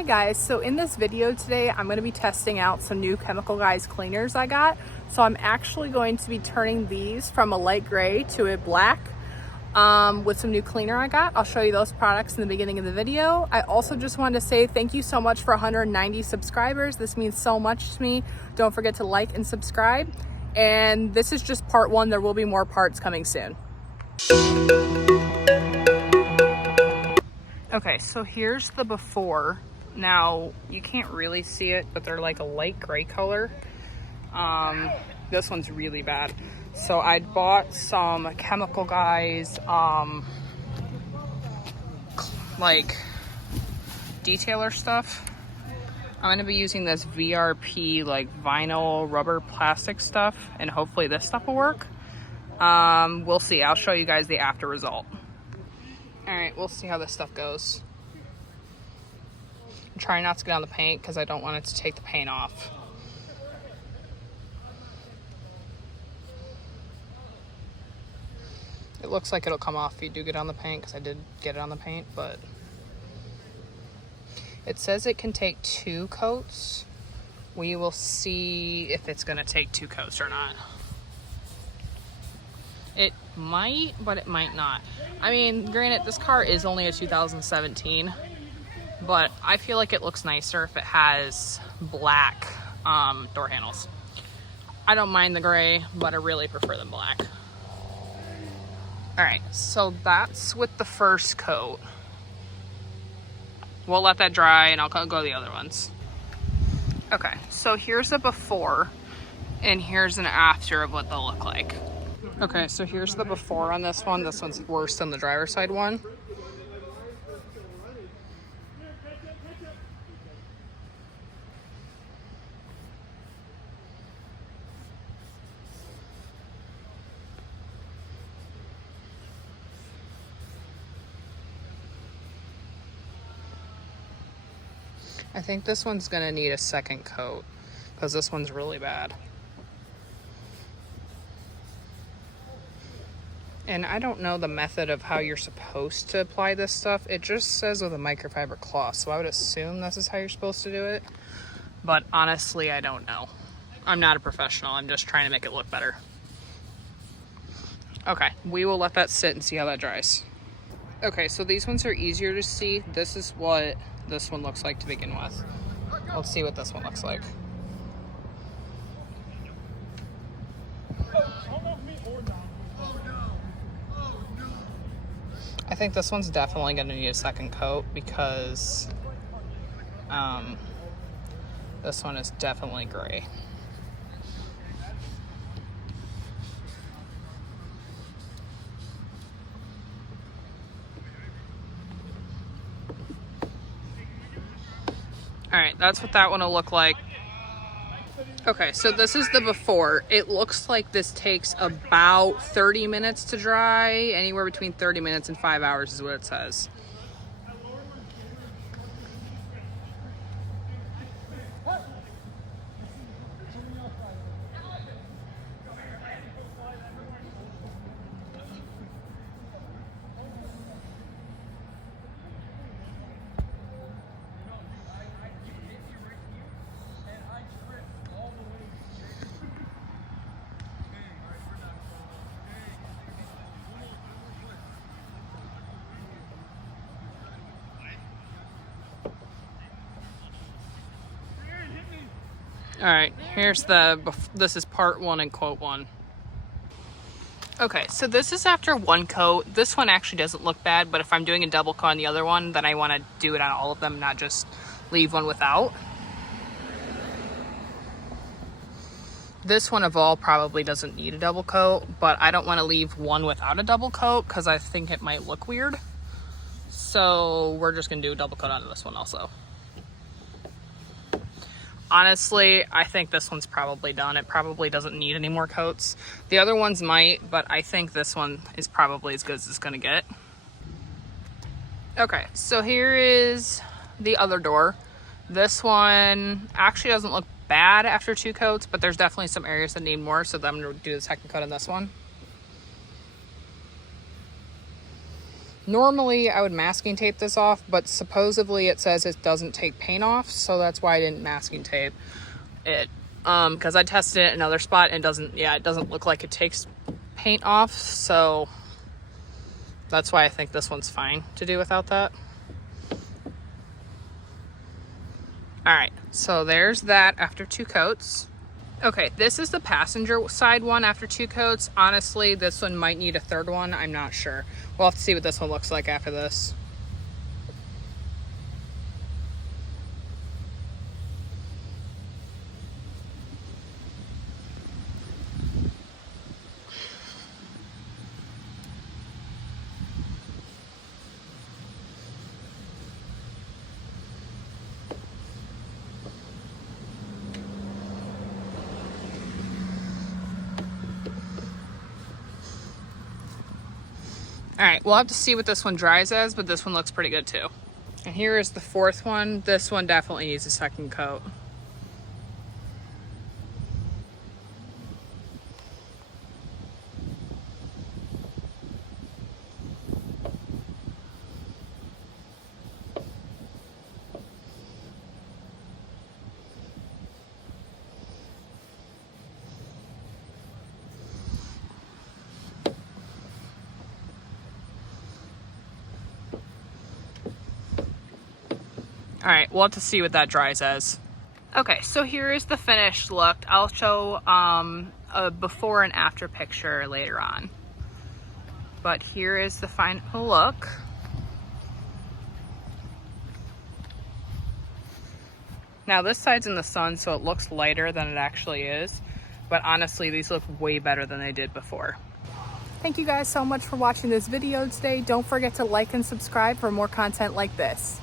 Hi guys, so in this video today I'm going to be testing out some new Chemical Guys cleaners I got. So I'm actually going to be turning these from a light gray to a black with some new cleaner I got. I'll show you those products in the beginning of the video. I also just wanted to say thank you so much for 190 subscribers. This means so much to me. Don't forget to like and subscribe. And this is just part one. There will be more parts coming soon. Okay, so here's the before. Now, you can't really see it, but they're like a light gray color. This one's really bad. So I bought some Chemical Guys, like detailer stuff. I'm gonna be using this VRP like vinyl rubber plastic stuff, and hopefully this stuff will work. We'll see. I'll show you guys the after result. All right, we'll see how this stuff goes. I'm trying not to get on the paint because I don't want it to take the paint off. It looks like it'll come off if you do get on the paint, because I did get it on the paint, but it says it can take 2 coats. We will see if it's gonna take 2 coats or not. It might, but it might not. I mean, granted, this car is only a 2017, but I feel like it looks nicer if it has black door handles. I don't mind the gray, but I really prefer them black. All right, so that's with the first coat. We'll let that dry and I'll go to the other ones. Okay, so here's a before and here's an after of what they'll look like. Okay, so here's the before on this one. This one's worse than the driver's side one. I think this one's gonna need a second coat because this one's really bad. And I don't know the method of how you're supposed to apply this stuff. It just says with a microfiber cloth, so I would assume this is how you're supposed to do it. But honestly, I don't know. I'm not a professional. I'm just trying to make it look better. Okay, we will let that sit and see how that dries. Okay, so these ones are easier to see. This is what this one looks like to begin with. Let's see what this one looks like. I think this one's definitely going to need a second coat because this one is definitely gray. All right, that's what that one will look like. Okay, so this is the before. It looks like this takes about 30 minutes to dry. Anywhere between 30 minutes and 5 hours is what it says. All right, here's this is part one and quote one. Okay, so this is after one coat. This one actually doesn't look bad, but if I'm doing a double coat on the other one, then I want to do it on all of them, not just leave one without. This one of all probably doesn't need a double coat, but I don't want to leave one without a double coat because I think it might look weird. So we're just gonna do a double coat on this one also. Honestly, I think this one's probably done. It probably doesn't need any more coats. The other ones might, but I think this one is probably as good as it's gonna get. Okay, so here is the other door. This one actually doesn't look bad after 2 coats, but there's definitely some areas that need more, so I'm gonna do the second coat on this one. Normally I would masking tape this off, but supposedly it says it doesn't take paint off, so that's why I didn't masking tape it. Because I tested it in another spot and it doesn't look like it takes paint off, so that's why I think this one's fine to do without that. All right, so there's that after 2 coats. Okay, this is the passenger side one after 2 coats. Honestly, this one might need a 3rd one. I'm not sure. We'll have to see what this one looks like after this. All right, we'll have to see what this one dries as, but this one looks pretty good too. And here is the 4th one. This one definitely needs a 2nd coat. All right, we'll have to see what that dries as. Okay, so here is the finished look. I'll show a before and after picture later on. But here is the final look. Now this side's in the sun, so it looks lighter than it actually is. But honestly, these look way better than they did before. Thank you guys so much for watching this video today. Don't forget to like and subscribe for more content like this.